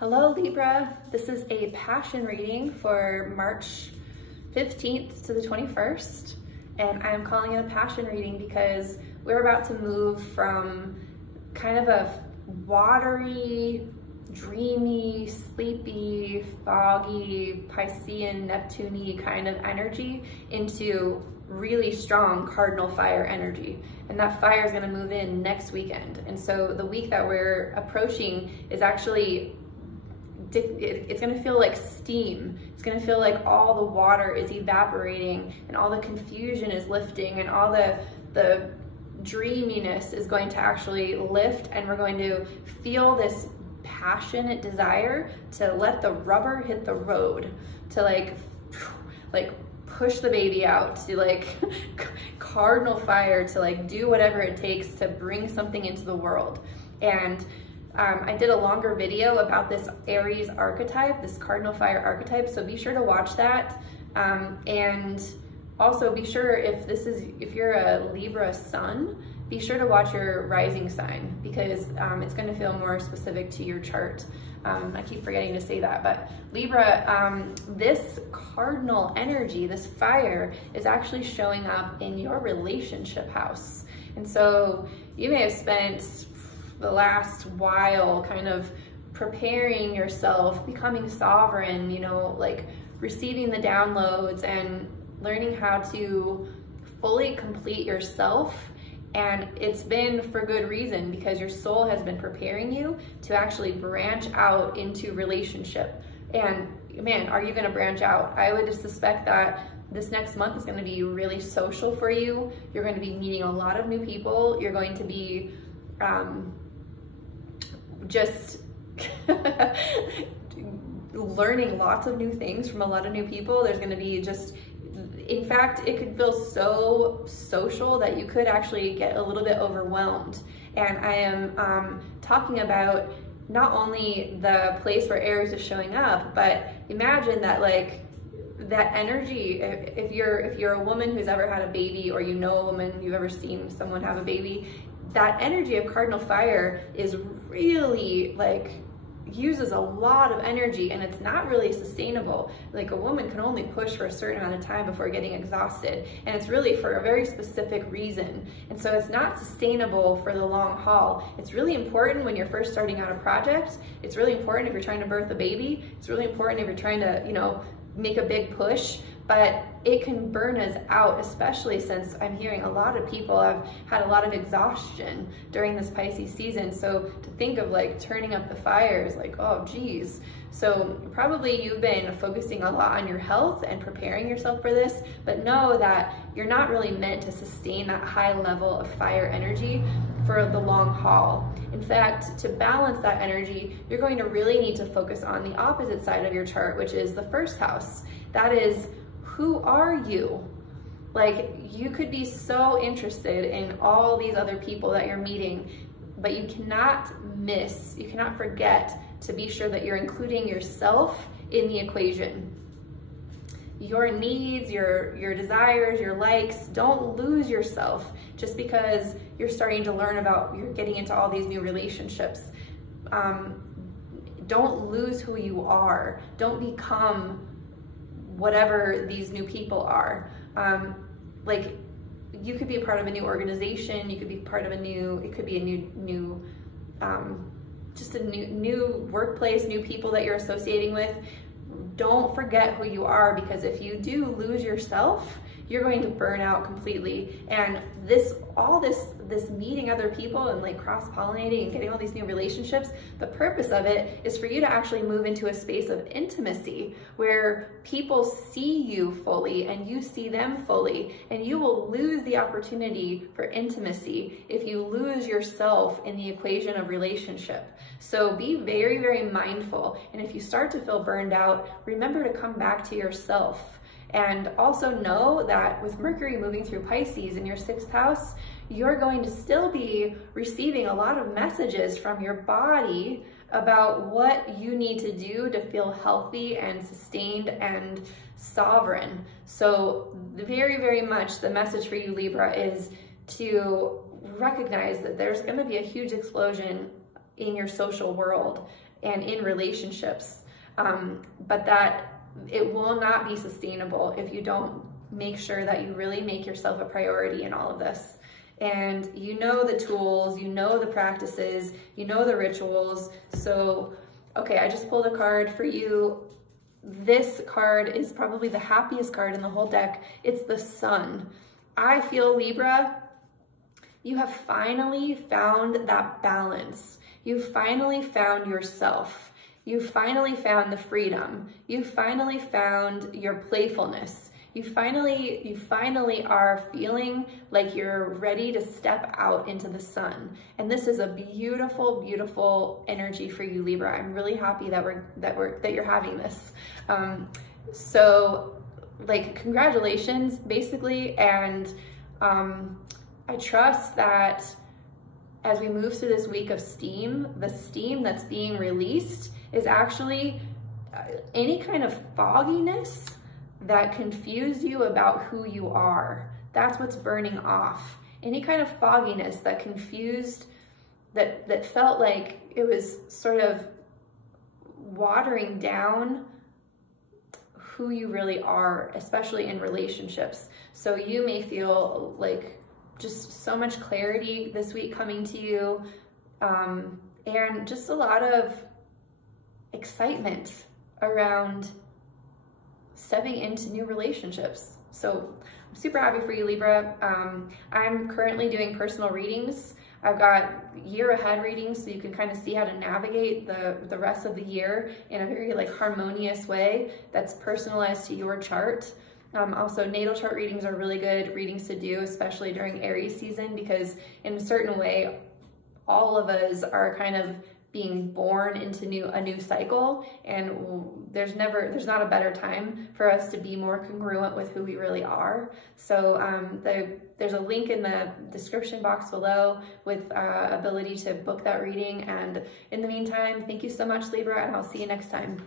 Hello Libra, this is a passion reading for March 15th to the 21st, and I'm calling it a passion reading because we're about to move from kind of a watery, dreamy, sleepy, foggy, Piscean, Neptune-y kind of energy into really strong Cardinal Fire energy. And that fire is going to move in next weekend. And so the week that we're approaching is actually, it's going to feel like steam. It's going to feel like all the water is evaporating and all the confusion is lifting and all the dreaminess is going to actually lift, and we're going to feel this passionate desire to let the rubber hit the road, to like push the baby out, to like Cardinal Fire, to like do whatever it takes to bring something into the world. And I did a longer video about this Aries archetype, this Cardinal Fire archetype, so be sure to watch that. And also be sure, if you're a Libra sun, be sure to watch your rising sign, because it's going to feel more specific to your chart. I keep forgetting to say that, but Libra, this cardinal energy, this fire, is actually showing up in your relationship house. And so you may have spent the last while kind of preparing yourself, becoming sovereign, you know, like receiving the downloads and learning how to fully complete yourself. And it's been for good reason, because your soul has been preparing you to actually branch out into relationship. And man, are you going to branch out? I would just suspect that this next month is going to be really social for you. You're going to be meeting a lot of new people. You're going to be just learning lots of new things from a lot of new people. There's going to be just, in fact, it could feel so social that you could actually get a little bit overwhelmed. And I am talking about not only the place where Aries is showing up, but imagine that, like, that energy, if you're a woman who's ever had a baby, or you know a woman, you've ever seen someone have a baby, that energy of Cardinal Fire is really like, uses a lot of energy, and it's not really sustainable. Like, a woman can only push for a certain amount of time before getting exhausted, and it's really for a very specific reason. And so it's not sustainable for the long haul. It's really important when you're first starting out a project. It's really important if you're trying to birth a baby. It's really important if you're trying to, you know, make a big push, but it can burn us out, especially since I'm hearing a lot of people have had a lot of exhaustion during this Pisces season. So to think of like turning up the fire is like, oh geez. So probably you've been focusing a lot on your health and preparing yourself for this, but know that you're not really meant to sustain that high level of fire energy for the long haul. In fact, to balance that energy, you're going to really need to focus on the opposite side of your chart, which is the first house. That is, who are you? Like, you could be so interested in all these other people that you're meeting, but you cannot forget to be sure that you're including yourself in the equation. Your needs, your desires, your likes, don't lose yourself just because you're starting to learn about, you're getting into all these new relationships. Don't lose who you are. Don't become whatever these new people are. Like, you could be a part of a new organization, you could be part of it could be a new just a new workplace, new people that you're associating with. Don't forget who you are, because if you do lose yourself, you're going to burn out completely. And this meeting other people and like cross-pollinating and getting all these new relationships, the purpose of it is for you to actually move into a space of intimacy where people see you fully and you see them fully, and you will lose the opportunity for intimacy if you lose yourself in the equation of relationship. So be very, very mindful. And if you start to feel burned out, remember to come back to yourself. And also know that with Mercury moving through Pisces in your 6th house, you're going to still be receiving a lot of messages from your body about what you need to do to feel healthy and sustained and sovereign. So very, very much the message for you, Libra, is to recognize that there's going to be a huge explosion in your social world. and in relationships, but that it will not be sustainable if you don't make sure that you really make yourself a priority in all of this. And you know the tools, you know the practices, you know the rituals. So, okay, I just pulled a card for you. This card is probably the happiest card in the whole deck. It's the Sun. I feel, Libra, you have finally found that balance. You've finally found yourself. You've finally found the freedom. You've finally found your playfulness. You finally are feeling like you're ready to step out into the sun. And this is a beautiful, beautiful energy for you, Libra. I'm really happy that you're having this. So like, congratulations, basically. And I trust that as we move through this week of steam, the steam that's being released is actually any kind of fogginess that confused you about who you are. That's what's burning off. Any kind of fogginess that confused, that felt like it was sort of watering down who you really are, especially in relationships. So you may feel like just so much clarity this week coming to you, and just a lot of excitement around stepping into new relationships. So I'm super happy for you, Libra. I'm currently doing personal readings. I've got year ahead readings, so you can kind of see how to navigate the rest of the year in a very like harmonious way that's personalized to your chart. Also, natal chart readings are really good readings to do, especially during Aries season, because in a certain way, all of us are kind of being born into a new cycle, and there's not a better time for us to be more congruent with who we really are. So there's a link in the description box below with ability to book that reading. And in the meantime, thank you so much, Libra, and I'll see you next time.